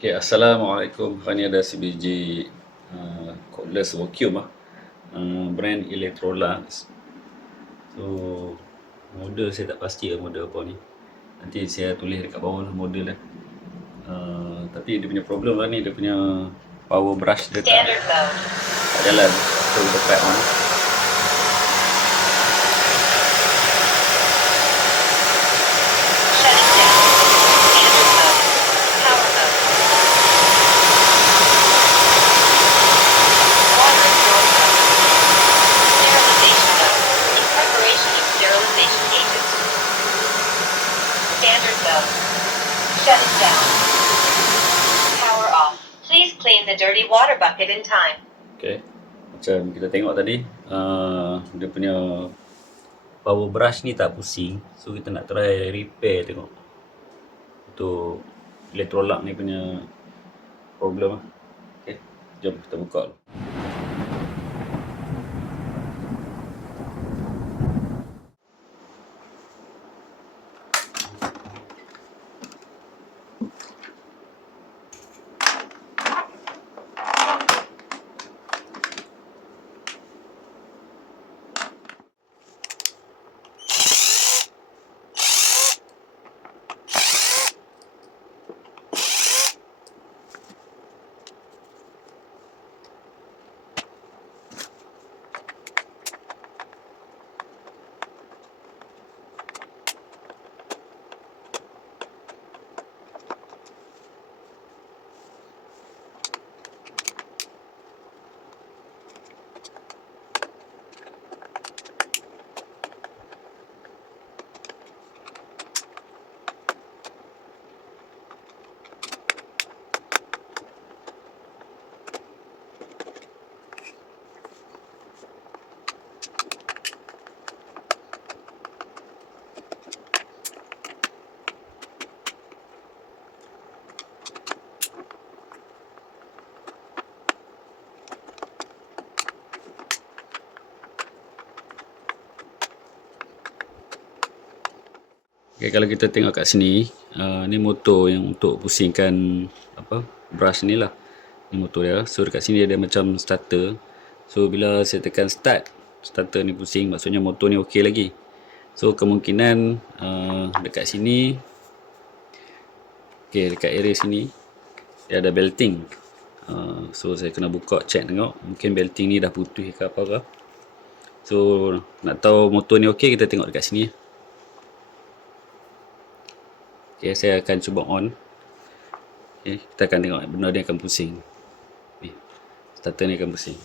Okay, Assalamualaikum. Ni ada CBG cordless vacuum brand Electrolux. So, model saya tak pasti model apa ni. Nanti saya tulis dekat bawah lah model dia. Tapi dia punya problem lah ni, dia punya power brush dia tak jalan. So, kita try on. Shut it down. Power off. Please clean the dirty water bucket in time. Okay, macam kita tengok tadi, dia punya power brush ni tak pusing. So kita nak try repair tengok untuk Electrolux ni punya problem. Okay, jom kita buka dulu. Okay, kalau kita tengok kat sini, ni motor yang untuk pusingkan brush ni lah. Ni motor dia. So dekat sini ada macam starter. So bila saya tekan start, starter ni pusing, maksudnya motor ni okey lagi. So kemungkinan dekat sini, okay, dekat area sini dia ada belting. So saya kena buka check tengok, mungkin belting ni dah putih ke apa ke. So nak tahu motor ni okey, kita tengok dekat sini. Okay, saya akan cuba on. Okay, kita akan tengok benda dia akan pusing. Okay, starter ni akan pusing.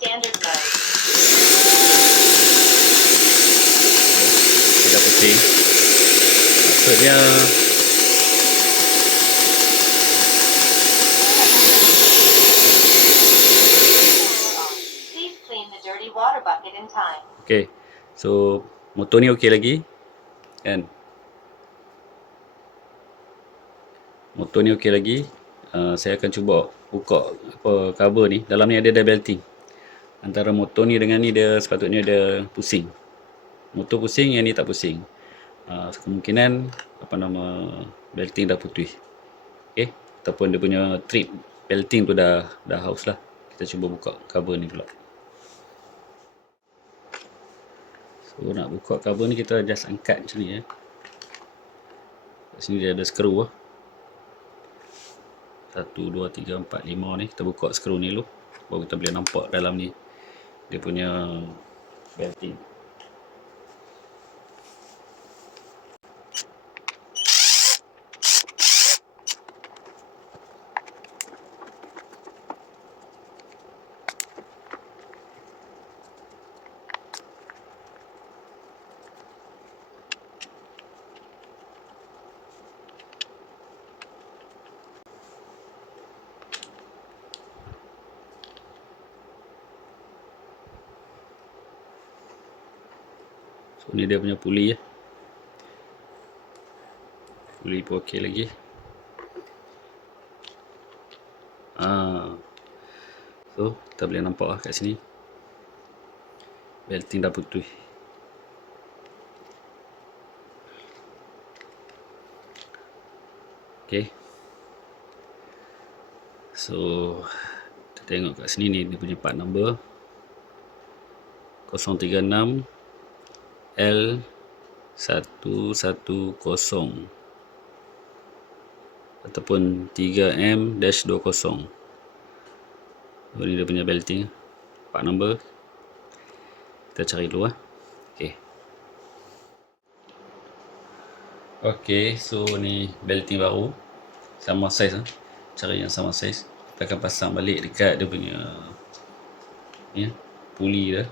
Standard mode. Dia dah pusing. Maksudnya Please clean the dirty water bucket in time. okay, so motor ni okey lagi kan. Motor ni okey lagi. Saya akan cuba buka cover ni. Dalam ni ada belting. Antara motor ni dengan ni dia sepatutnya dia pusing. Motor pusing, yang ni tak pusing. Kemungkinan belting dah putih. Okey, ataupun dia punya trip belting tu dah haus lah. Kita cuba buka cover ni pula. So nak buka cover ni kita just angkat macam ni . Kat sini dia ada skru . 1, 2, 3, 4, 5 ni. Kita buka skru ni dulu, baru kita boleh nampak dalam ni dia punya belting. So ni dia punya puli . Puli pun okey lagi. So kita boleh nampak lah kat sini belting dah putih. Okay, So kita tengok kat sini ni dia punya part number 036 L110 ataupun 3M-20. Ini dia punya belting, part number. Kita cari dulu lah. Okay, so ni belting baru, sama saiz lah. Cari yang sama saiz. Kita akan pasang balik dekat dia punya ni, puli dia.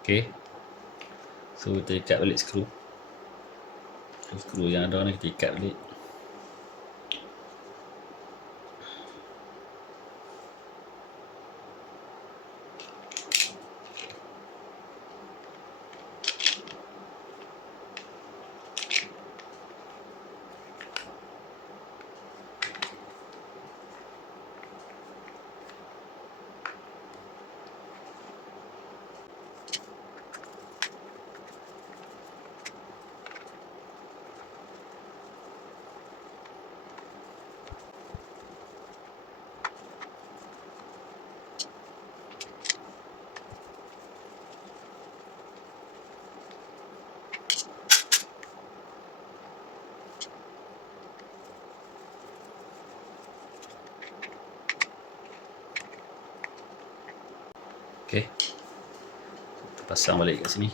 Okay, so kita ikat balik skru yang ada ni, kita ikat balik. Okay, kita pasang balik kat sini.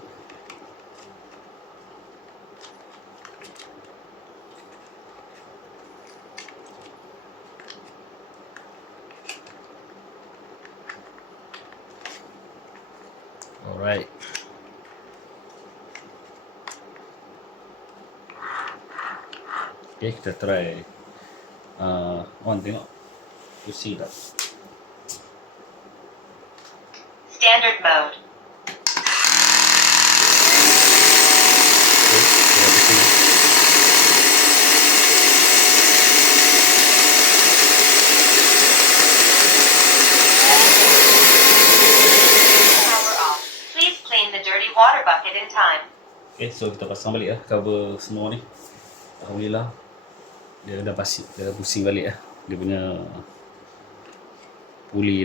Alright. Okay, kita try on, tengok pusing tak. Standard mode. Okay, kita pusing. Power off. Please clean the dirty water bucket in time. Okay, so kita pasang balik lah cover semua ni. Alhamdulillah dia dah pusing balik lah. Dia punya puli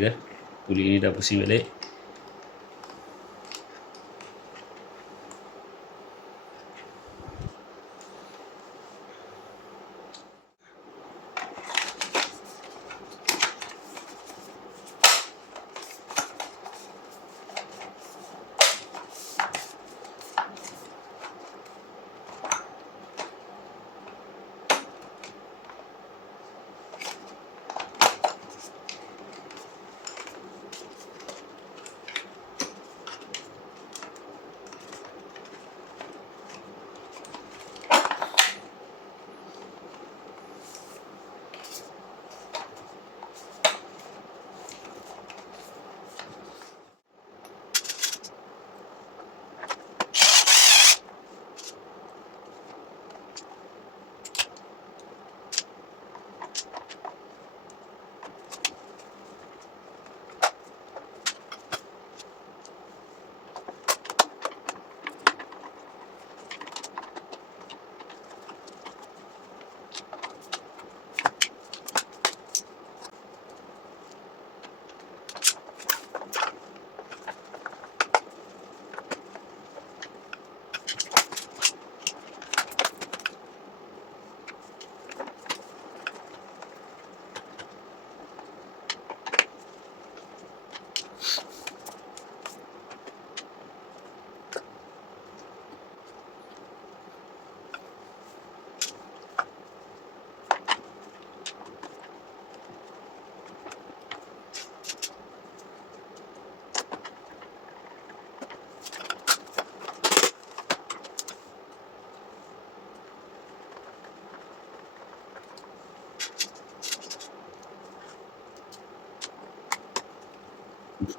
ni dah pusing balik. Okay.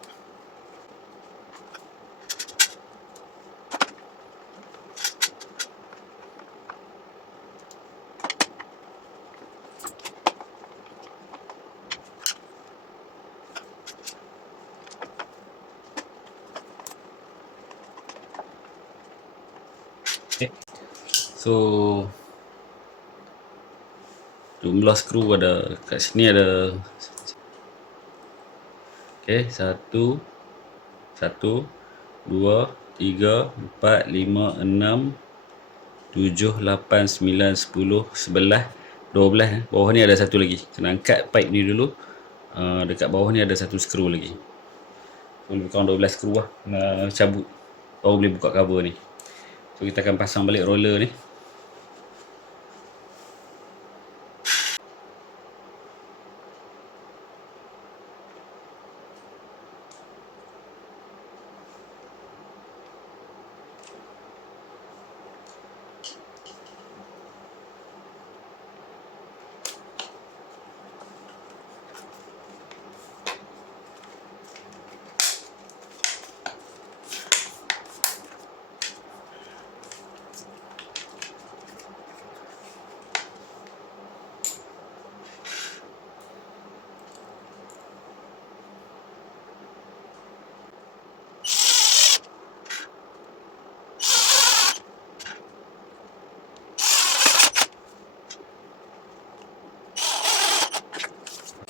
So jumlah skru ada kat sini ada. Okay, 1 1 2 3 4 5 6 7 8 9 10 11 12 bawah ni ada satu lagi. Kena angkat pipe ni dulu. Dekat bawah ni ada satu skru lagi. So lebih kurang 12 skru lah. Kena cabut baru boleh buka cover ni. So kita akan pasang balik roller ni.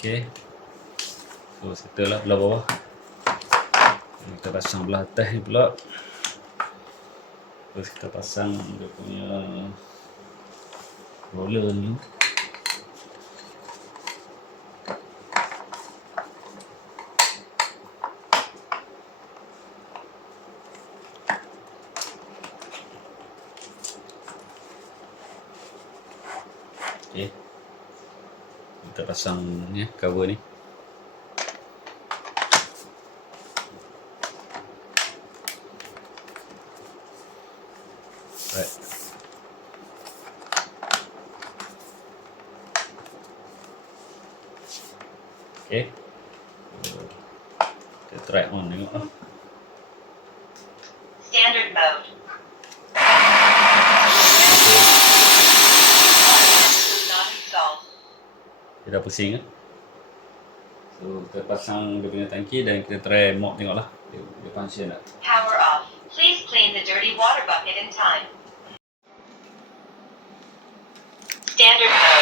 Okay. So settle lah belah bawah. Kita pasang belah atas ni pula. Terus kita pasang dia punya roller ni. Okay. Kita pasang ni cover ni. Right. Okay. Kita try on tengok lah. Standard mode. Not installed. Dia dah pusing kan. So kita pasang dia punya tangki dan kita try mop tengok lah. Dia function tak. Power off. Please clean the dirty water bucket in time. Standard mode.